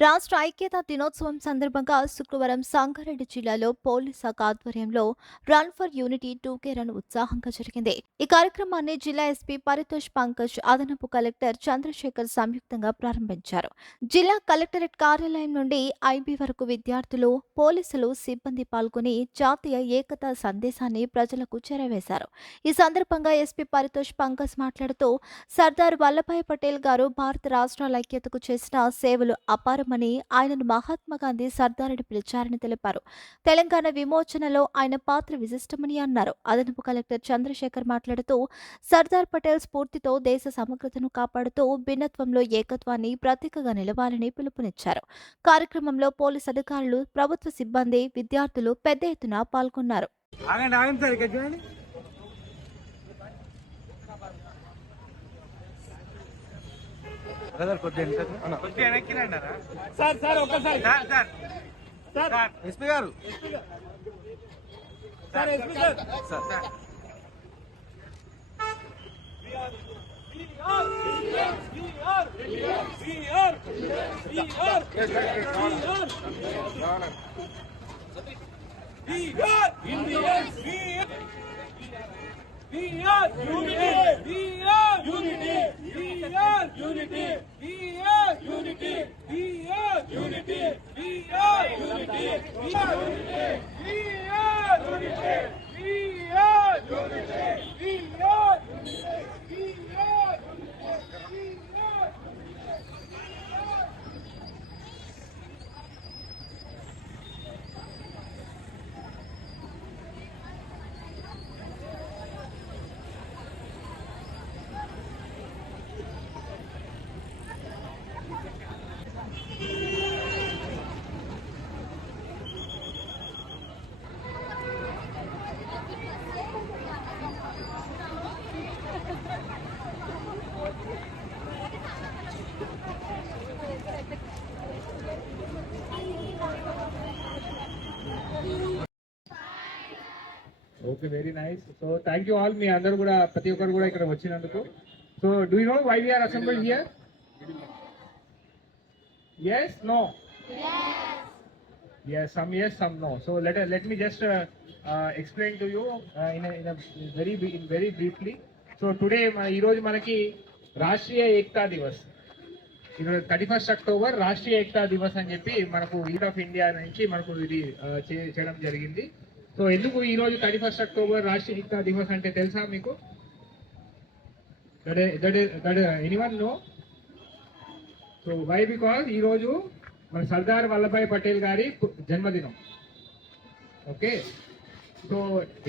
రాష్ట్ర ఐక్యత దినోత్సవం సందర్భంగా శుక్రవారం సంగారెడ్డి జిల్లాలో పోలీస్ శాఖ ఆధ్వర్యంలో run for unity two K run ఉత్సాహంగా జరిగింది. ఈ కార్యక్రమాన్ని జిల్లా ఎస్పీ పరితోష్ పంకజ్ అదనపు కలెక్టర్ చంద్రశేఖర్ సంయుక్తంగా ప్రారంభించారు. జిల్లా కలెక్టరేట్ కార్యాలయం నుండి ఐబీ వరకు విద్యార్థులు పోలీసులు సిబ్బంది పాల్గొని జాతీయ ఏకతా సందేశాన్ని ప్రజలకు చేరవేశారు. ఈ సందర్భంగా ఎస్పీ పరితోష్ పంకజ్ మాట్లాడుతూ సర్దార్ వల్లభాయ్ పటేల్ గారు భారత రాష్ట్రాల ఐక్యతకు చేసిన సేవలు అపారమని ఆయనను మహాత్మా గాంధీ సర్దారని పిలిచారని తెలిపారు. తెలంగాణ విమోచనలో ఆయన పాత్ర విశిష్టమని అన్నారు. అదనపు కలెక్టర్ చంద్రశేఖర్ మాట్లాడుతూ సర్దార్ పటేల్ స్ఫూర్తితో దేశ సమగ్రతను కాపాడుతూ భిన్నత్వంలో ఏకత్వాన్ని ప్రతీకగా నిలవాలని పిలుపునిచ్చారు. కార్యక్రమంలో పోలీస్ అధికారులు ప్రభుత్వ సిబ్బంది విద్యార్థులు పెద్ద ఎత్తున పాల్గొన్నారు. ఆగండి ఆగండి సార్ ఇక్కడ చూడండి We unity. We unity. We unity. We unity. We unity. We unity. Unity. Okay very nice so thank you all మీ అందరూ కూడా ప్రతి ఒక్కరు కూడా ఇక్కడ వచ్చినందుకు. So do you know why we are assembled here yes no yes. Some yes some no. So let let me just uh, uh, explain to you uh, in a, in a very bri- in very briefly. So today మన ఈ రోజు మనకి రాష్ట్రీయ ఏకతా దివస్. ఈరోజు thirty first October Rashtriya Ekta Divas అని చెప్పి మనకు lead of India నుంచి మనకు ఇది uh, చేయడం జరిగింది. సో ఎందుకు ఈ రోజు thirty first October Rashtriya Ekta Divas అంటే తెలుసా మీకు? Anyone anyone no so why because ఈ రోజు మన సర్దార్ వల్లభాయ్ పటేల్ గారి జన్మదినం. ఓకే సో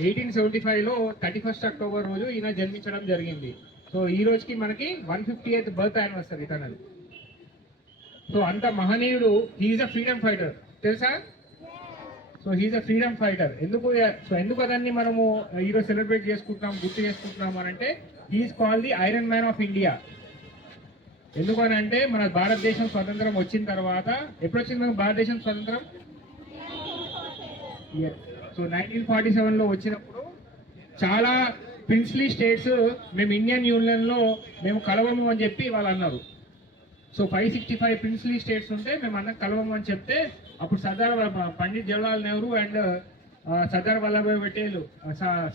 ఎయిటీన్ సెవెంటీ ఫైవ్లో థర్టీ ఫస్ట్ అక్టోబర్ రోజు ఈయన జన్మించడం జరిగింది. సో ఈ రోజుకి మనకి one fifty eighth birth anniversary తనది. సో అంత మహనీయుడు హీఈస్ అ ఫ్రీడమ్ ఫైటర్ తెలుసా? So he's a freedom fighter ఎందుకు సో ఎందుకు అదాన్ని మనము ఈరోజు సెలబ్రేట్ చేసుకుంటున్నాం గుర్తు చేసుకుంటున్నాం అని అంటే he's call the iron man of India ఎందుకని అంటే మన భారతదేశం స్వతంత్రం వచ్చిన తర్వాత ఎప్పుడు వచ్చింది మనకు భారతదేశం స్వతంత్రం? సో నైన్టీన్ ఫార్టీ సెవెన్లో వచ్చినప్పుడు చాలా ప్రిన్స్లీ స్టేట్స్ మేము ఇండియన్ యూనియన్లో మేము కలవము అని చెప్పి వాళ్ళు అన్నారు. So five sixty five princely states ఉంటే మేము అన్న కలవము అని చెప్తే అప్పుడు సర్దార్ పండిత్ జవహర్లాల్ నెహ్రూ అండ్ సర్దార్ వల్లభాయ్ పటేల్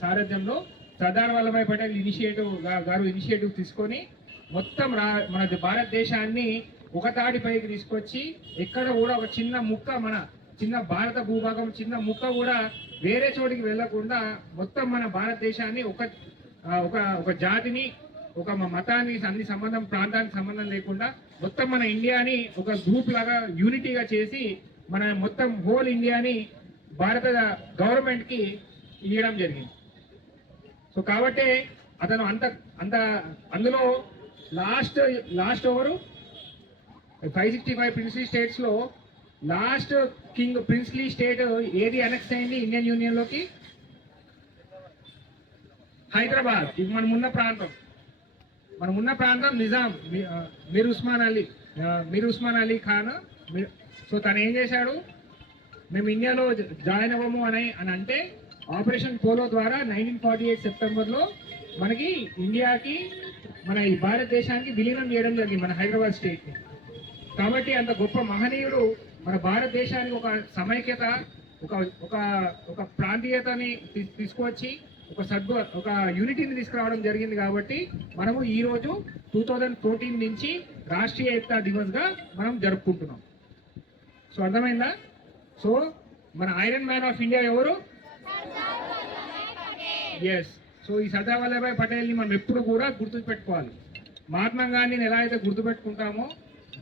సారథ్యంలో సర్దార్ వల్లభాయ్ పటేల్ ఇనిషియేటివ్ గారు ఇనిషియేటివ్ తీసుకొని మొత్తం రా మన భారతదేశాన్ని ఒక తాటిపైకి తీసుకొచ్చి ఎక్కడ కూడా ఒక చిన్న ముక్క మన చిన్న భారత భూభాగం చిన్న ముక్క కూడా వేరే చోటికి వెళ్ళకుండా మొత్తం మన భారతదేశాన్ని ఒక ఒక ఒక జాతిని ఒక మతాన్ని అన్ని సంబంధం ప్రాంతానికి సంబంధం లేకుండా మొత్తం మన ఇండియాని ఒక గ్రూప్ లాగా యూనిటీగా చేసి మన మొత్తం హోల్ ఇండియాని భారత గవర్నమెంట్కి ఇవ్వడం జరిగింది. సో కాబట్టి అతను అంత అంత అందులో last last over five sixty five princely స్టేట్స్లో లాస్ట్ కింగ్ ప్రిన్స్లీ స్టేట్ ఏది అనెక్స్ అయింది ఇండియన్ యూనియన్లోకి హైదరాబాద్. ఇది మనం ఉన్న ప్రాంతం. మనం ఉన్న ప్రాంతం నిజాం. మీర్ ఉస్మాన్ అలీ మీర్ ఉస్మాన్ అలీ ఖాన్ సో తను ఏం చేశాడు? మేము ఇండియాలో జాయిన్ అవ్వము అని అని అంటే ఆపరేషన్ పోలో ద్వారా నైన్టీన్ ఫార్టీ ఎయిట్ సెప్టెంబర్లో మనకి ఇండియాకి మన ఈ భారతదేశానికి విలీనం చేయడం జరిగింది మన హైదరాబాద్ స్టేట్ని. కాబట్టి అంత గొప్ప మహనీయుడు మన భారతదేశానికి ఒక సమైక్యత ఒక ఒక ఒక ప్రాంతీయతని తీ- తీసుకువచ్చి ఒక సద్గు ఒక యూనిటీని తీసుకురావడం జరిగింది కాబట్టి మనము ఈ రోజు టూ థౌజండ్ ఫోర్టీన్ నుంచి రాష్ట్రీయ ఏకతా దివస్గా మనం జరుపుకుంటున్నాం. సో అర్థమైందా? సో మన ఐరన్ మ్యాన్ ఆఫ్ ఇండియా ఎవరు? ఎస్ సో ఈ సర్దార్ వల్లభాయ్ పటేల్ని మనం ఎప్పుడు కూడా గుర్తు పెట్టుకోవాలి మహాత్మా గాంధీని ఎలా అయితే గుర్తుపెట్టుకుంటామో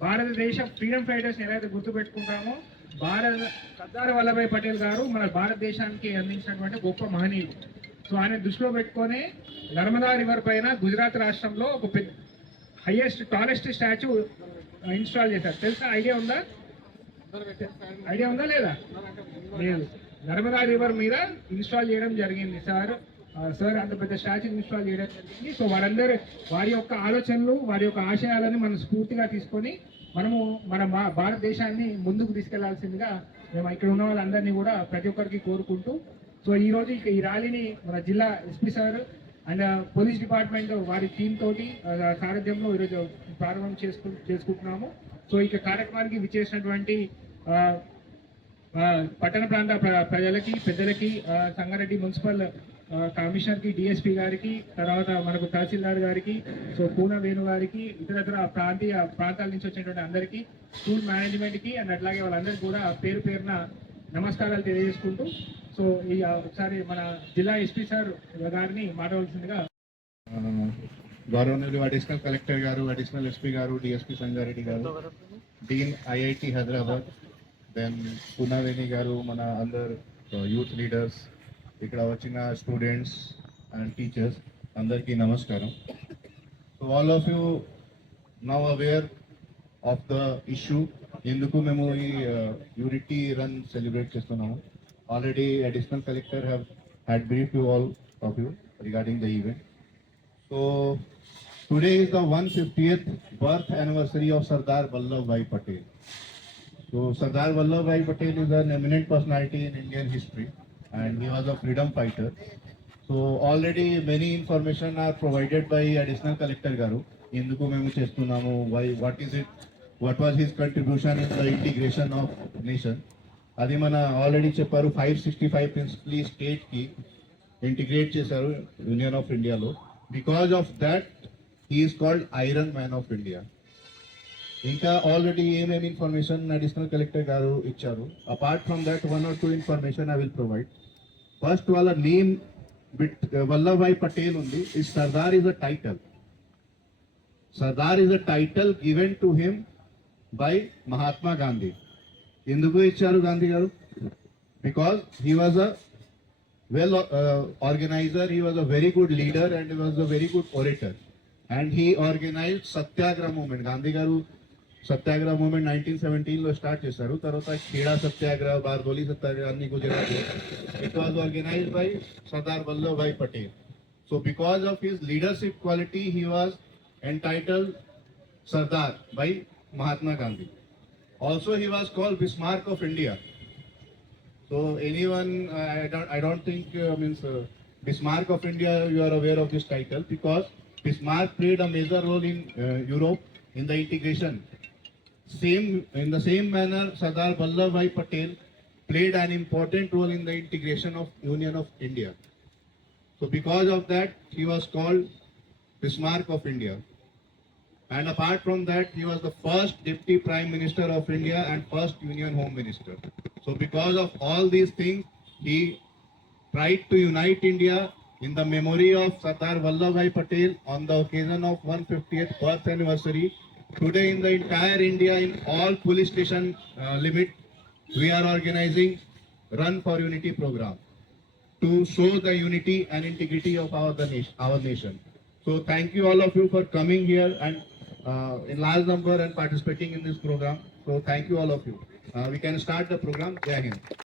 భారతదేశ ఫ్రీడమ్ ఫైటర్స్ని ఎలా అయితే గుర్తుపెట్టుకుంటామో భారత సర్దార్ వల్లభాయ్ పటేల్ గారు మన భారతదేశానికి అందించినటువంటి గొప్ప మహనీయుడు. సో ఆయన దృష్టిలో పెట్టుకొని నర్మదా రివర్ పైన గుజరాత్ రాష్ట్రంలో ఒక పెద్ద హైయెస్ట్ టాలెస్ట్ స్టాచ్యూ ఇన్స్టాల్ చేశారు. తెలుసా? ఐడియా ఉందా? ఐడియా ఉందా లేదా? లేదు. నర్మదా రివర్ మీద ఇన్స్టాల్ చేయడం జరిగింది సార్. సార్ అంత పెద్ద స్టాచ్యూ ఇన్స్టాల్ చేయడం జరిగింది. సో వారందరూ వారి యొక్క ఆలోచనలు వారి యొక్క ఆశయాలను మనం స్ఫూర్తిగా తీసుకొని మనము మన భా- భారతదేశాన్ని ముందుకు తీసుకెళ్ళాల్సిందిగా మేము ఇక్కడ ఉన్న వాళ్ళందరినీ కూడా ప్రతి ఒక్కరికి కోరుకుంటూ సో ఈ రోజు ఇక ఈ ర్యాలీని మన జిల్లా SP sir and police department వారి టీం తోటి సారథ్యంలో ఈరోజు ప్రారంభం చేసుకు చేసుకుంటున్నాము. సో ఇక కార్యక్రమానికి విచ్చేసినటువంటి పట్టణ ప్రాంత ప్ర- ప్రజలకి పెద్దలకి సంగారెడ్డి మున్సిపల్ కమిషనర్కి కి డిఎస్పీ గారికి తర్వాత మనకు తహసీల్దార్ గారికి సో పూన వేణు గారికి ఇతరతర ప్రాంతీయ ప్రాంతాల నుంచి వచ్చినటువంటి అందరికీ స్కూల్ మేనేజ్మెంట్కి అండ్ అట్లాగే వాళ్ళందరికీ కూడా పేరు పేరున నమస్కారాలు తెలియజేసుకుంటూ సో ఈ ఒకసారి మన జిల్లా ఎస్పీ సార్ గారిని మాట్లాడాల్సిందిగా గౌరవనీయులు అడిషనల్ కలెక్టర్ గారు అడిషనల్ ఎస్పీ గారు డిఎస్పీ సంగారెడ్డి గారు dean IIT Hyderabad then Punaveni గారు మన అందరు యూత్ లీడర్స్ ఇక్కడ వచ్చిన స్టూడెంట్స్ అండ్ టీచర్స్ అందరికీ నమస్కారం. So all of you now aware of the issue ఎందుకు మేము ఈ యూనిటీ రన్ సెలబ్రేట్ చేస్తున్నాము. Already additional collector have had brief you all of you regarding the event So today is the 150th birth anniversary of Sardar Vallabhbhai Patel. So Sardar Vallabhbhai bhai Patel an eminent personality in Indian history and he was a freedom fighter so already many information are provided by additional collector గారు ఎందుకు మేము చేస్తున్నాము why what is it what was his contribution in the integration of nation అది మన already చెప్పారు five sixty five principally స్టేట్కి integrate చేశారు union of ఇండియాలో because of that he's called iron man of India ఇంకా ఆల్రెడీ ఏమేమి information additional collector గారు ఇచ్చారు? Apart from that one or two information I will provide first వాళ్ళ name bit Vallabhbhai Patel ఉంది. ఈ Sardar is a title Sardar is a title given to him by Mahatma Gandhi ఎందుకు ఇచ్చారు గాంధీ గారు? Because he was a well organiser he was a very good leader and was a very good orator and he organise Satyagraha movement Gandhi గారు Satyagraha movement nineteen సెవెంటీన్లో start చేశారు తర్వాత ఖేడా సత్యాగ్రహ బార్దోలి సత్యాగ్రహ అన్ని Gujarat it was organised by Sardar Vallabhbhai Patel so because of his leadership quality he was entitled Sardar by Mahatma Gandhi also he was called Bismarck of India So anyone, uh, I don't, I don't think uh, means uh, Bismarck of India. You are aware of this title because Bismarck played a major role in uh, Europe in the integration. Same in the same manner, Sardar Vallabhbhai Patel played an important role in the integration of Union of India. So because of that, he was called Bismarck of India. And apart from that, he was the first Deputy Prime Minister of India and first Union Home Minister. So because of all these things, he tried to unite India in the memory of Sardar Vallabhbhai Patel on the occasion of 150th birth anniversary. Today in the entire India, in all police station uh, limit, we are organizing Run for Unity program to show the unity and integrity of our, the our nation. So thank you all of you for coming here and uh, in large number and participating in this program. So thank you all of you. Uh, we can start the program. Jai Hind.